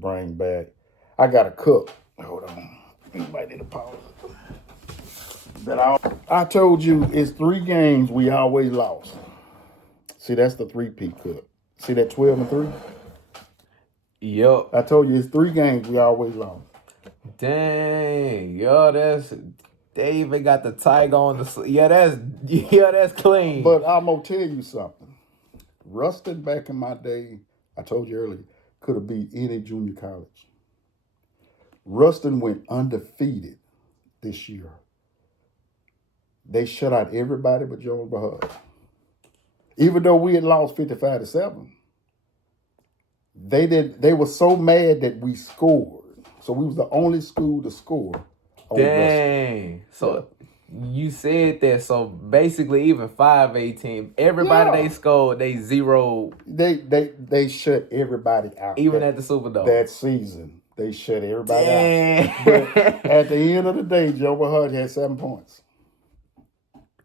bring back. I got a cook. Hold on. You might need a pause. I told you it's 3 games we always lost. See, that's the 3-peat cook. See that 12-3? Yup. I told you it's 3 games we always lost. Dang. Yo, they even got the tiger on the that's clean. But I'm gonna tell you something. Ruston back in my day, I told you earlier, could have beat any junior college. Ruston went undefeated this year. They shut out everybody but Jones Bahad. Even though we had lost 55-7, they were so mad that we scored. So we was the only school to score on Ruston. Dang. So you said that. So basically, even 5A team, everybody Yeah. they scored, they zeroed. They shut everybody out. Even at the Superdome. That season, they shut everybody Dang. out. But at the end of the day, Joe Bahad had 7 points.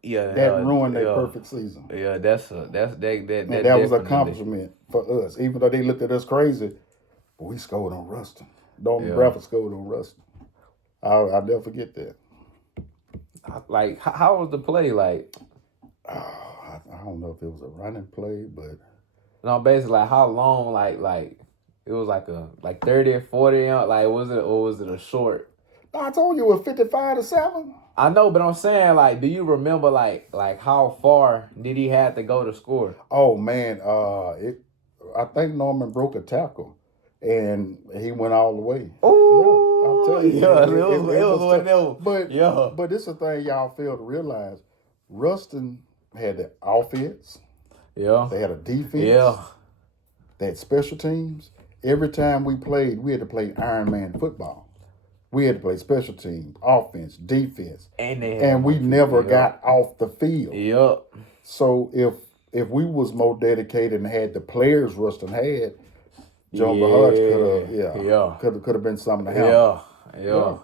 Yeah, That ruined their perfect season. Yeah, that was an accomplishment for us. Even though they looked at us crazy, but we scored on Ruston. Norman Bradford scored on Ruston. I'll never forget that. Like, how was the play? Like, I don't know if it was a running play, but no, basically, like how long? Like it was like 30 or 40. Like, was it a short? I told you it was 55-7. I know, but I'm saying, like, do you remember like how far did he have to go to score? Oh man, I think Norman broke a tackle, and he went all the way. Oh, I'll tell you. It was one of them. But this is the thing y'all fail to realize. Ruston had the offense. Yeah. They had a defense. Yeah. They had special teams. Every time we played, we had to play Iron Man football. We had to play special teams, offense, defense, and we never got off the field. Yep. So if we was more dedicated and had the players Ruston had, Joe Bahad could have been something to happen. Yeah.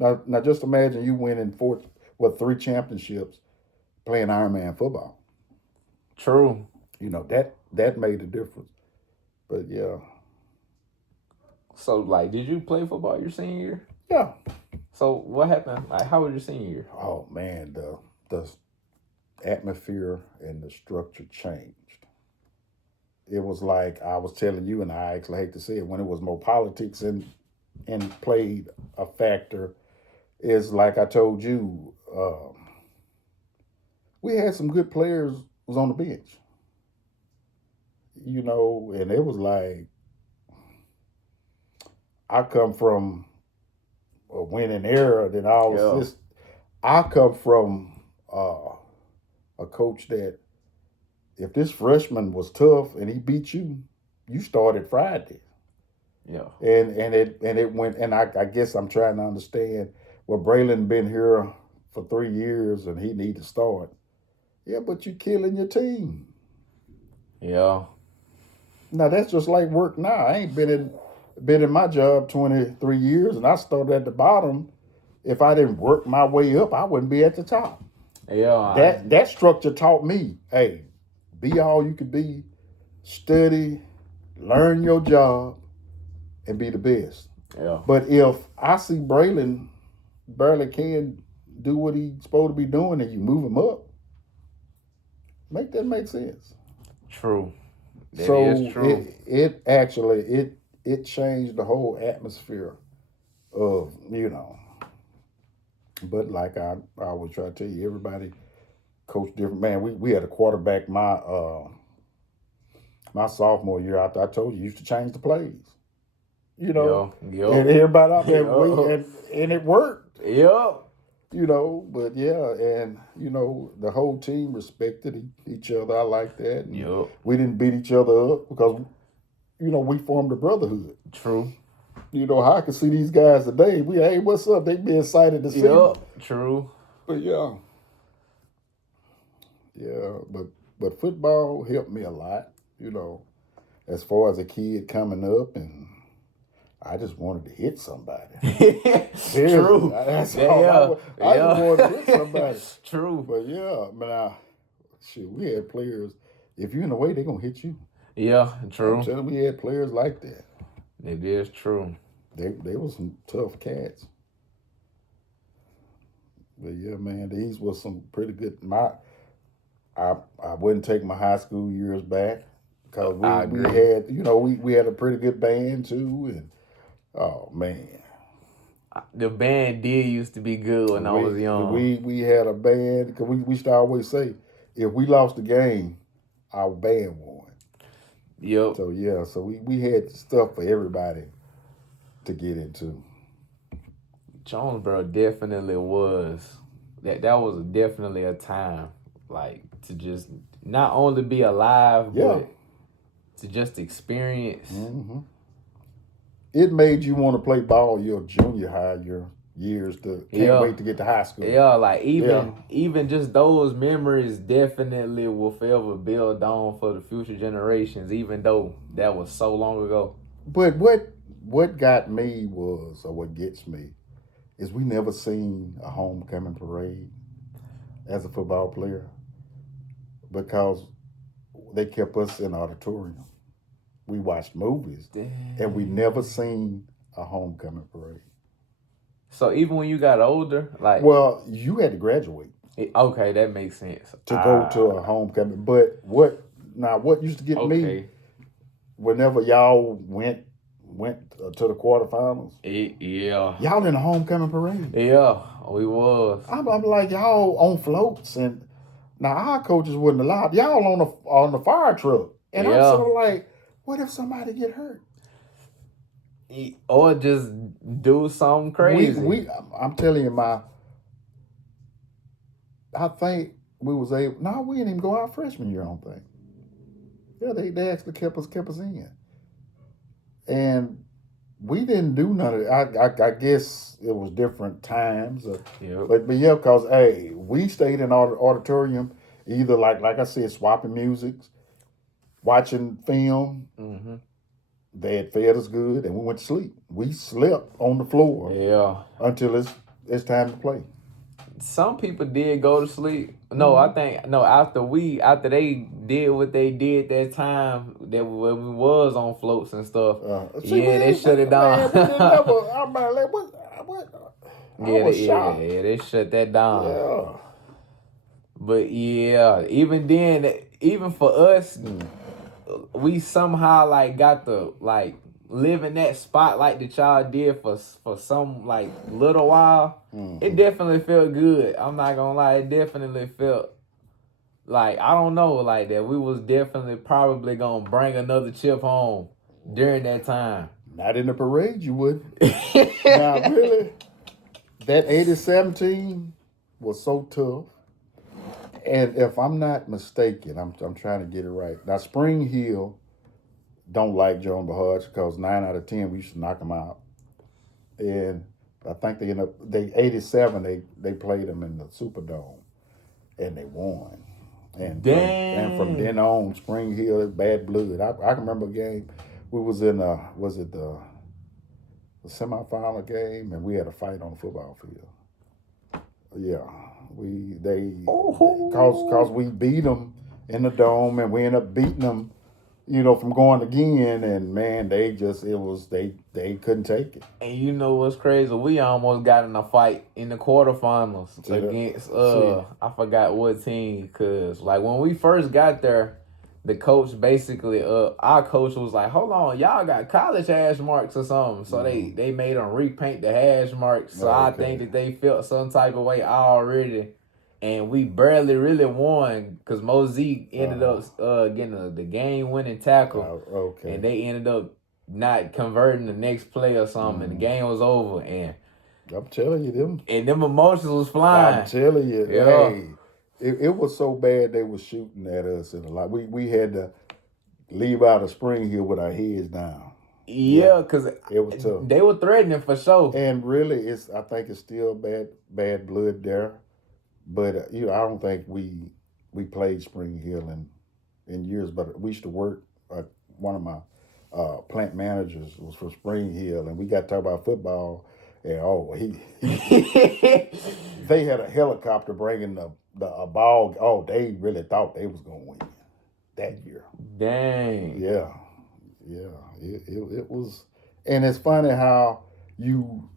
Now just imagine you winning 3 championships playing Iron Man football. True. You know that made a difference. But yeah. So like, did you play football your senior year? Yeah. So what happened? Like, how was your senior year? Oh man, the atmosphere and the structure changed. It was like I was telling you, and I actually hate to say it, when it was more politics and played a factor, is like I told you, we had some good players was on the bench. You know, and it was like I come from a winning era, then all this. I come from a coach that if this freshman was tough and he beat you, you started Friday. Yeah. And it went, and I guess I'm trying to understand. Well, Braylon been here for 3 years and he need to start. Yeah, but you killing your team. Yeah. Now that's just like work now. I ain't been in my job 23 years and I started at the bottom. If I didn't work my way up, I wouldn't be at the top. Yeah. That structure taught me, hey, be all you can be, study, learn your job, and be the best. Yeah. But if I see Braylon barely can do what he's supposed to be doing and you move him up, make that make sense. True. That is true. It actually changed the whole atmosphere of, you know. But like I always try to tell you, everybody coach different. Man, we had a quarterback my sophomore year. I told you used to change the plays. You know, and everybody out there and it worked. Yep. You know, but yeah, and you know the whole team respected each other. I like that. Yep. We didn't beat each other up because you know we formed a brotherhood. True. You know how I can see these guys today. Hey, what's up? They be excited to see me. True. But yeah, but football helped me a lot. You know, as far as a kid coming up and. I just wanted to hit somebody. True. That's all I just wanted to hit somebody. True. But yeah, man, we had players. If you're in the way, they're gonna hit you. Yeah, true. I'm telling you, we had players like that. It is true. They were some tough cats. But yeah, man, these were some pretty good. I wouldn't take my high school years back because I we agree. had we had a pretty good band too, and oh man, The band did used to be good when I was young. we had a band because we used to always say if we lost the game, our band won. Yep. So yeah, so we had stuff for everybody to get into. Jonesboro definitely was. That was definitely a time like to just not only be alive Yeah. but to just experience. hmm It made you want to play ball your junior high, your years. Can't Yeah. wait to get to high school. Yeah, like Yeah. even just those memories definitely will forever build on for the future generations, even though that was so long ago. But what got me was, or what gets me, is we never seen a homecoming parade as a football player because they kept us in the auditorium. We watched movies and we never seen a homecoming parade. So even when you got older, like Well, you had to graduate okay, that makes sense. to go to a homecoming. But what used to get me Okay. whenever y'all went to the quarterfinals, Yeah. y'all in the homecoming parade. Yeah, we was. I'm like y'all on floats, and now our coaches wouldn't allow y'all on the fire truck, and I'm Yeah. sort of like, what if somebody get hurt? Or just do something crazy. I'm telling you, I think we was able. No, we didn't even go our freshman year. I don't think. Yeah, they actually kept us in, and we didn't do none of it. I guess it was different times, Yep. but yeah, cause hey, we stayed in our auditorium either like I said, swapping musics, watching film. Mm-hmm. They had fed us good, and we went to sleep. We slept on the floor Yeah. until it's time to play. Some people did go to sleep. No, I think no. After they did what they did that time that when we was on floats and stuff, yeah, they shut it down. Man, we didn't never. I'm like, what? I was shocked. yeah, they shut that down. Yeah. But yeah, even then, even for us, we somehow like got to like live in that spotlight that y'all did for some like little while. It definitely felt good. I'm not gonna lie, it definitely felt like I don't know, like that we was definitely probably gonna bring another chip home during that time. Not in the parade, you would. Now, really, that 87 team was so tough. And if I'm not mistaken, I'm trying to get it right. Now, Spring Hill don't like Joan Bahudge because 9 out of 10 we used to knock them out. And I think they 87 they played them in the Superdome and they won. And from then on, Spring Hill is bad blood. I can remember a game we was in was it the semifinal game, and we had a fight on the football field. Yeah, cause we beat them in the dome, and we ended up beating them, from going again. And man, they couldn't take it. And you know what's crazy? We almost got in a fight in the quarterfinals against I forgot what team. Cause like when we first got there, the coach basically our coach was like, "Hold on, y'all got college hash marks or something." So they made them repaint the hash marks. So I think that they felt some type of way already. And we barely really won because Mosaic ended up getting the game-winning tackle, and they ended up not converting the next play or something, and the game was over. And I'm telling you, them emotions was flying. I'm telling you, Yeah. hey, it was so bad they were shooting at us and a lot. We had to leave out of Spring Hill with our heads down. Yeah, because it was tough. They were threatening for sure. And really, I think it's still bad blood there. But I don't think we played Spring Hill in years. But we used to work. One of my plant managers was from Spring Hill, and we got to talk about football. And they had a helicopter bringing a ball. Oh, they really thought they was gonna win that year. Dang. Yeah. It And it's funny how you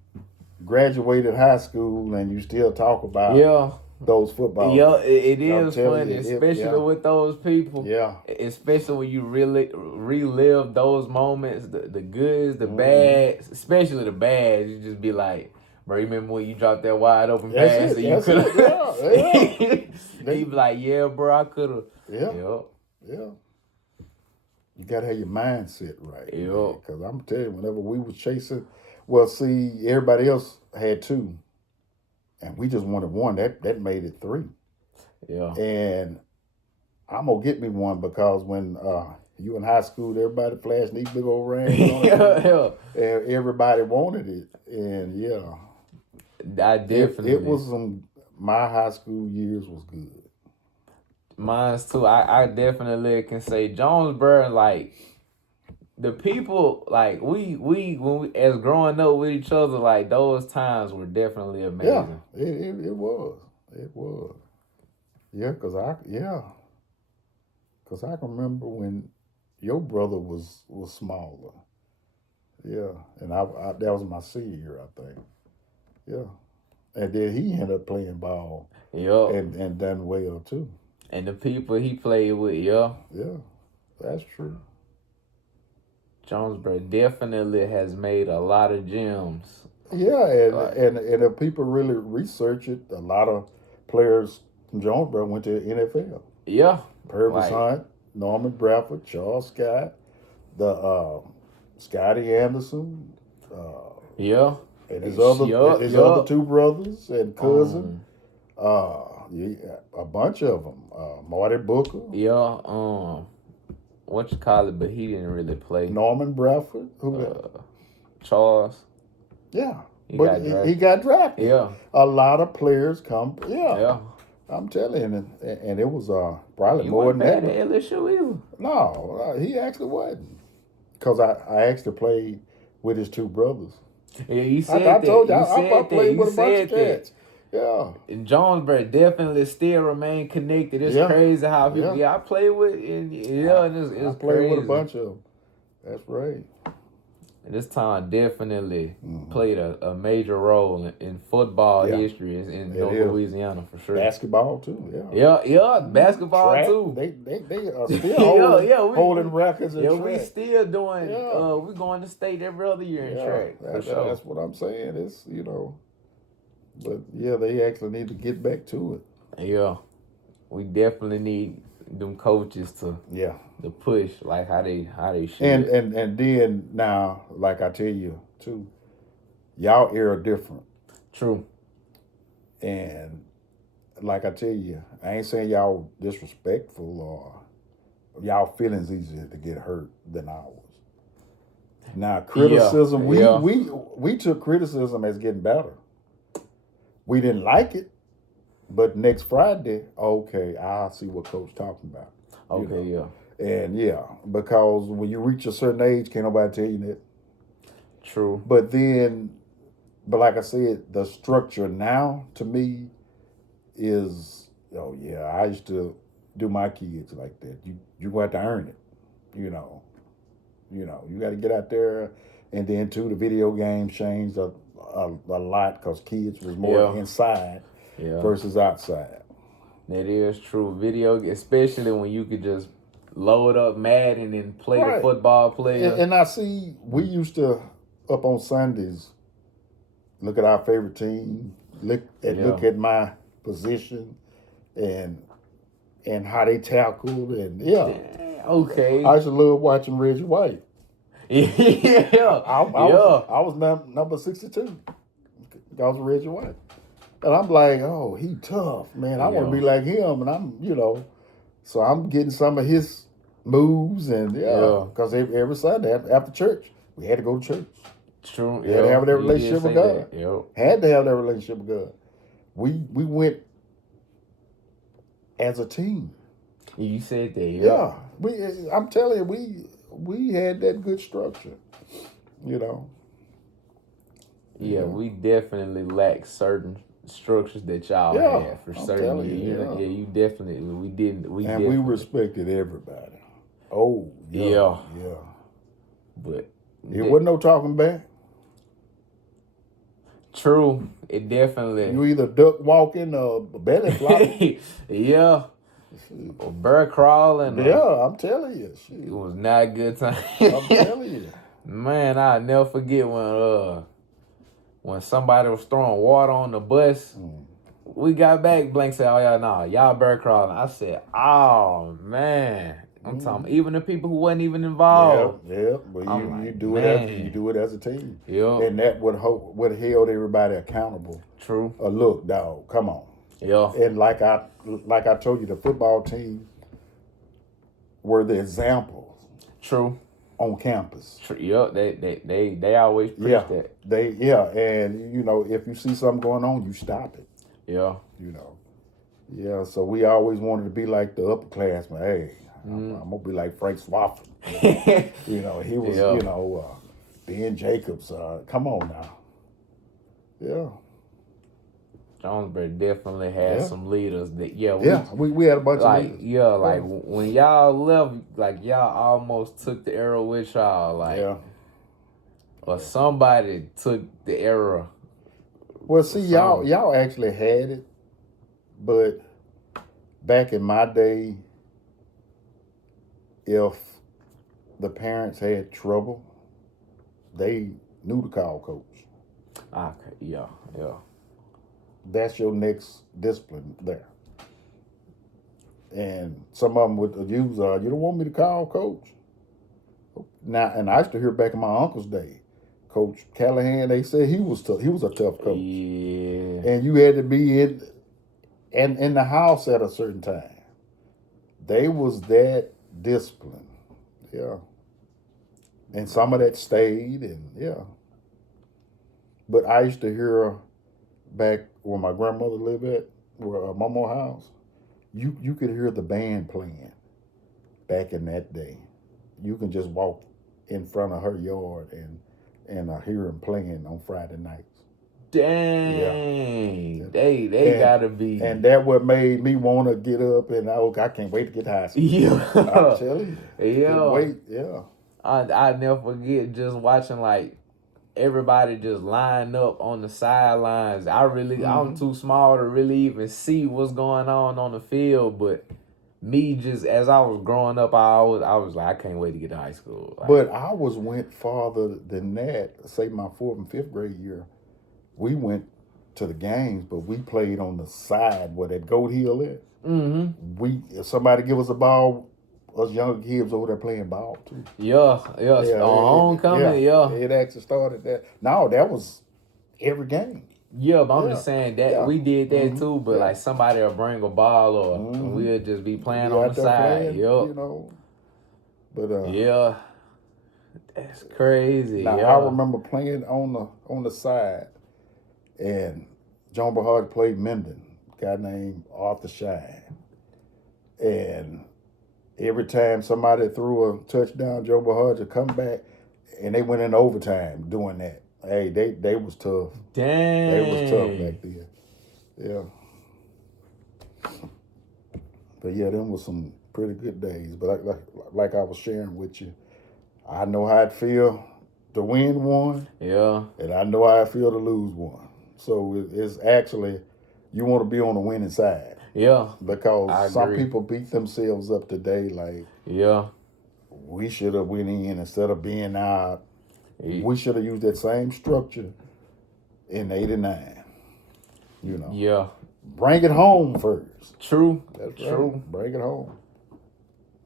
graduated high school and you still talk about Yeah. those football. Yeah, it I'm is telling funny, you, especially with those people. Yeah. Especially when you really relive those moments, the goods, the Mhm. bads, especially the bads. You just be like, bro, you remember when you dropped that wide open That's pass it, and you that's could it, yeah. have. You be like, yeah, bro, I could have. Yeah. Yep. Yeah. You gotta have your mindset right. Yep. Because I'm telling you, whenever we was chasing, well, see, everybody else had 2. And we just wanted 1. That made it 3. Yeah. And I'm gonna get me 1 because when you in high school, everybody flashing these big old rings on it. Yeah. And everybody wanted it. And yeah. I definitely. It was my high school years was good. Mine's too. I definitely can say Jonesboro, like the people, like we when we as growing up with each other, like those times were definitely amazing. Yeah, it was. It was. Yeah, cause I can remember when your brother was smaller. Yeah, and I that was my senior year, I think. Yeah, and then he ended up playing ball. Yup. And done well too. And the people he played with, yeah. Yeah, that's true. Jonesboro definitely has made a lot of gems. Yeah, and if people really research it, a lot of players from Jonesboro went to the NFL. Yeah. Purvis Hunt, Norman Bradford, Charles Scott, the Scotty Anderson, yeah, and his other 2 brothers and cousin, a bunch of them, Marty Booker, what you call it, but he didn't really play. Norman Bradford, Charles. Yeah, he got drafted. Yeah, a lot of players come. Yeah. I'm telling you, and it was probably he more than that. At LSU either. No, he actually wasn't. Because I actually played with his 2 brothers. Yeah, you said I told you, I I played with a bunch of cats. Yeah. And Jonesboro definitely still remain connected. It's crazy how people, I played with, and it's played crazy. with a bunch of them. That's right. And this time definitely played a major role in football history in North Louisiana for sure. Basketball too, yeah, basketball track, too. They are still holding records in track. We still doing. We going to state every other year in track. That's what I'm saying. It's but they actually need to get back to it. Yeah, we definitely need them coaches to push like how they should. And then now, like I tell you too, y'all era different. True. And like I tell you, I ain't saying y'all disrespectful or y'all feelings easier to get hurt than ours. Now criticism, we took criticism as getting better. We didn't like it, but next Friday, okay, I see what Coach talking about. Okay, And because when you reach a certain age, can't nobody tell you that. True. But like I said, the structure now to me is, I used to do my kids like that. You go have to earn it, you got to get out there. And then too, the video games changed a lot because kids was more inside versus outside. That is true. Video, especially when you could just load up Madden and play the football player. And I see we used to up on Sundays look at our favorite team, look at my position and how they tackled and okay. I used to love watching Reggie White. I was number 62 because of Reggie White. And I'm like, oh, he tough, man. I want to be like him. And I'm, so I'm getting some of his moves and because every Sunday after church, we had to go to church. True. We had to have that relationship with God. Had to have that relationship with God. We went as a team. You said that, I'm telling you, we had that good structure, Yeah, we definitely lack certain structures that y'all had for certain years. You definitely we didn't. We respected everybody. Oh, yeah. But It wasn't no talking back. True. It definitely. You either duck walking or belly flopping. Yeah. Or bird crawling. Yeah, I'm telling you. It was not a good time. I'm telling you. Man, I'll never forget when somebody was throwing water on the bus. We got back, Blank said, oh, yeah, nah, y'all bird crawling. I said, oh, man. I'm talking even the people who wasn't even involved. Yeah, but you do it as a team. Yeah. And that what held everybody accountable. True. Look, dog, come on. Yeah. And like I told you, the football team were the examples. True. On campus. Yeah, they always preach that. And if you see something going on, you stop it. Yeah. Yeah, so we always wanted to be like the upperclassmen. Hey, I'm gonna be like Frank Swafford. He was, Ben Jacobs. Come on now. Yeah. Jonesboro definitely had some leaders that we had a bunch of leaders. Yeah, when y'all left, like y'all almost took the era with y'all, or somebody took the era. Well, see, y'all actually had it, but back in my day, if the parents had trouble, they knew to call coach. Okay, yeah. That's your next discipline there. And some of them would use, you don't want me to call coach? Now, and I used to hear back in my uncle's day, Coach Callahan, they said he was tough. He was a tough coach. Yeah. And you had to be in the house at a certain time. They was that discipline. Yeah. And some of that stayed, and yeah. But I used to hear back where my grandmother lived at, where Mama's house, you could hear the band playing back in that day. You can just walk in front of her yard and hear them playing on Friday nights. Dang. Yeah. They gotta be. And that what made me want to get up and I can't wait to get to high school. Yeah. I'm telling you. Yeah. Wait, yeah. I never forget just watching like everybody just line up on the sidelines. I'm too small to really even see what's going on the field, but me just as I was growing up, I was like, I can't wait to get to high school. Like, but I went farther than that. Say my 4th and 5th grade year, we went to the games, but we played on the side where that Goat Hill is. If somebody give us a ball, us younger kids over there playing ball too. Yeah. On homecoming, It actually started that. No, that was every game. Yeah, but I'm just saying that we did that too, but like somebody will bring a ball or we'll just be playing on the side. But yeah. That's crazy. Now I remember playing on the side, and John Bahard played Minden, a guy named Arthur Shine. And every time somebody threw a touchdown, Joe Bahard would come back, and they went in overtime doing that. Hey, they was tough. Dang. They was tough back then. Yeah. But yeah, them was some pretty good days. But like I was sharing with you, I know how it feel to win one. Yeah. And I know how it feel to lose one. So it's actually, you want to be on the winning side. Yeah. Because some people beat themselves up today like, we should have went in instead of being out. We should have used that same structure in 89. Yeah. Bring it home first. True. That's true. Right. Bring it home.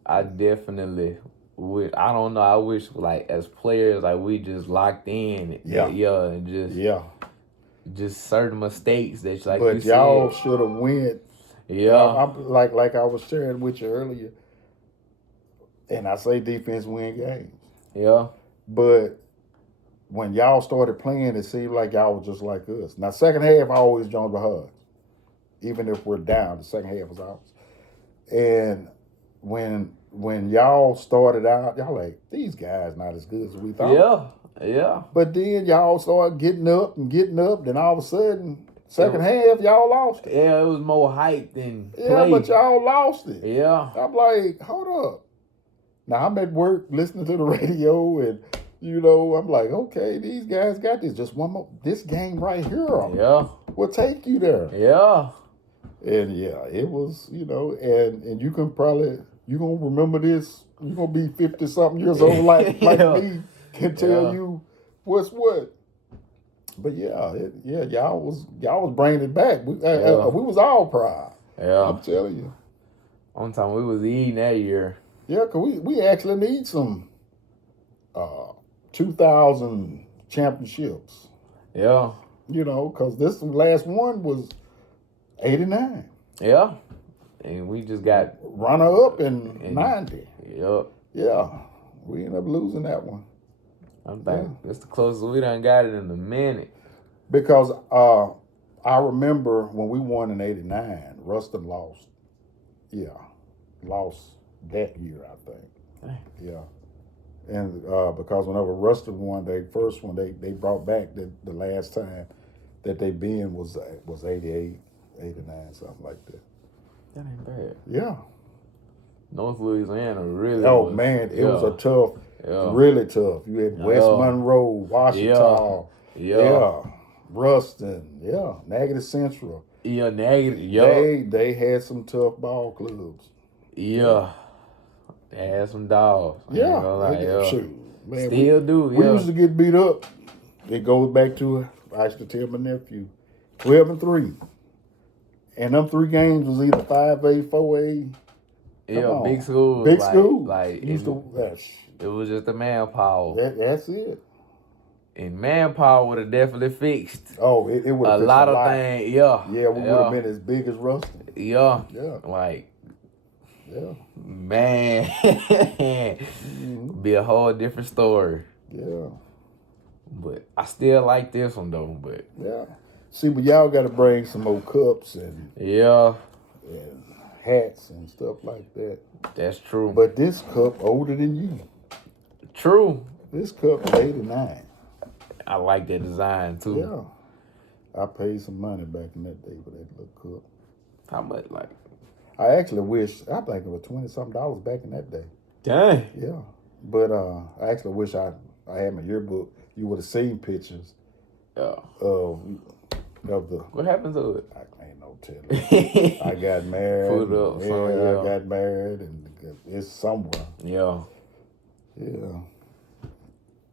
I definitely would. I don't know. I wish like as players like we just locked in. And just certain mistakes that like. But y'all should have went. Yeah. I'm like I was sharing with you earlier. And I say defense win games. Yeah. But when y'all started playing, it seemed like y'all was just like us. Now, second half, I always joined the HUD. Even if we're down, the second half was ours. And when y'all started out, y'all like, these guys not as good as we thought. Yeah. But then y'all started getting up, then all of a sudden, second half, y'all lost it. Yeah, it was more hype than play. Yeah, but y'all lost it. Yeah. I'm like, hold up. Now, I'm at work listening to the radio and, You know, I'm like, okay, these guys got this. Just one more. This game right here Yeah. will take you there. Yeah. And yeah, it was, and you can probably you gonna remember this. You gonna be 50 something years old like Yeah. me can tell Yeah. you what's what. But y'all was bringing it back. We was all proud. Yeah. I'm telling you. One time we was eating that year. Yeah, cause we actually need some 2000 championships. Yeah. Cause this last one was 89. Yeah. And we just got Runner up in 90. Yep. Yeah, we ended up losing that one. I'm thinking it's the closest we done got it in a minute. Because I remember when we won in 89, Ruston lost. Yeah, lost that year, I think. Dang. Yeah. And because whenever Ruston won their first one, they brought back the last time that they been was 88, 89, something like that. That ain't bad. Yeah. North Louisiana really Oh, was, man, it was a tough, yeah. really tough. You had West Monroe, Washita, Yeah. Ruston, Negative Central. Yeah, negative. Yeah. They had some tough ball clubs. Yeah. They had some dogs. Shoot, man, Still do. We used to get beat up. It goes back to, I used to tell my nephew, 12-3. And them 3 games was either 5A, 4A. Yeah, big school. Big school. Like it was just the manpower. That's it. And manpower would have definitely fixed Oh, it would have a lot of things. Yeah. Yeah, we would have been as big as Ruston. Yeah. Yeah. Like, yeah. Man. Be a whole different story. Yeah. But I still like this one though. But yeah. See, but y'all got to bring some more cups and hats and stuff like that. That's true. But this cup older than you. True. This cup is 89. I like that design too. Yeah. I paid some money back in that day for that little cup. How much? Like, I actually I think it was $20-something back in that day. Dang. Yeah. But I actually wish I had my yearbook. You would have seen pictures of the. What happened to it? I ain't no telling. I got married. I got married, and it's somewhere. Yeah. Yeah.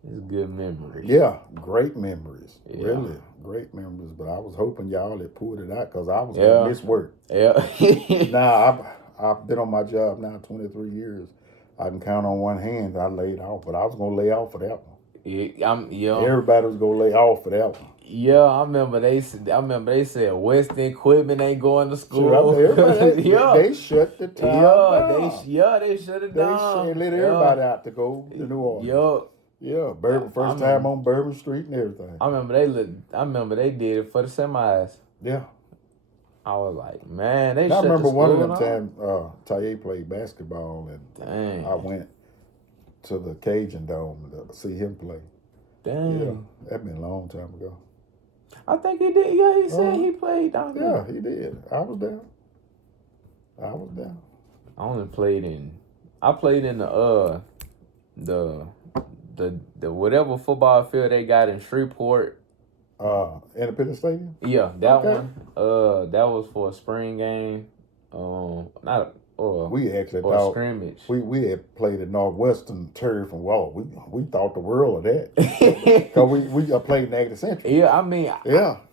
It's good memories. Yeah, great memories. Yeah. Really, great memories. But I was hoping y'all had pulled it out because I was going to miss work. Yeah. Now, I've been on my job now 23 years. I can count on one hand I laid off, but I was going to lay off for that one. Everybody was going to lay off for that one. Yeah, I remember they said Western Equipment ain't going to school. They shut the town down. They shut it down. They let everybody out to go to New Orleans. Yeah, first time on Bourbon Street and everything. I remember they did it for the semis. Yeah. I was like, man, they I shut remember the one of school them times Taye played basketball and I went to the Cajun Dome to see him play. Dang. Yeah, that been a long time ago. I think he did. Yeah, he said he played down there. Yeah, he did. I was down. I only played in the whatever football field they got in Shreveport. Independence Stadium? Yeah, that one. That was for a spring game. We actually or thought scrimmage. We had played at Northwestern turf and wall. We thought the world of that because we played Negative Central. Yeah, I mean,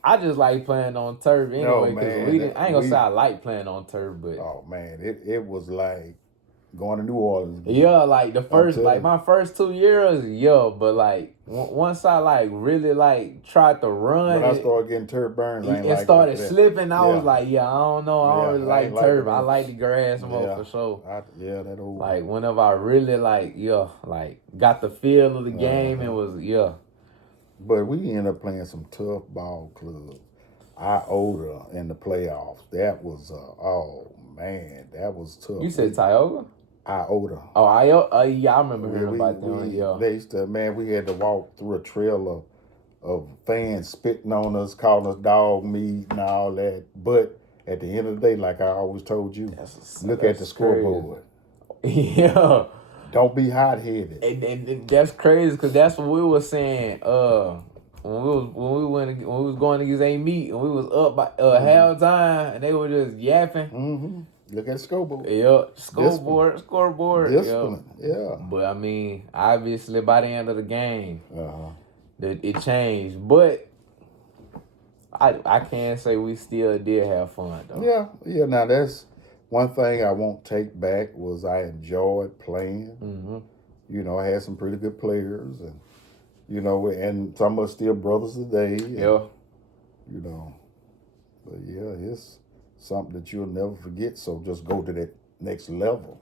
I just like playing on turf anyway. Because I ain't gonna say I like playing on turf, but it was like going to New Orleans. Yeah, like my first 2 years, but like once I really tried to run, when I started getting turf burns, and started slipping, I was like, I don't know, I don't really like turf. I like the grass more for sure. That old like whenever I really got the feel of the game, it was But we ended up playing some tough ball clubs. Iota in the playoffs. That was that was tough. You said Tioga? Iota. Oh, Iota. Yeah, I remember hearing about them. They used to, we had to walk through a trail of fans spitting on us, calling us dog meat and all that. But at the end of the day, like I always told you, look at the scoreboard. Yeah. Don't be hot headed. And that's crazy because that's what we were saying. When we was going against A Meat and we was up by halftime and they were just yapping. Mm-hmm. Look at the scoreboard. Yeah, scoreboard. Discipline. Yeah. But I mean, obviously by the end of the game, Uh-huh. it changed. But I can't say we still did have fun though. Yeah. Now that's one thing I won't take back was I enjoyed playing. Mm-hmm. You know, I had some pretty good players, and you know, and some are still brothers today. And, Yeah. You know, but yeah, it's something that you'll never forget. So just go to that next level.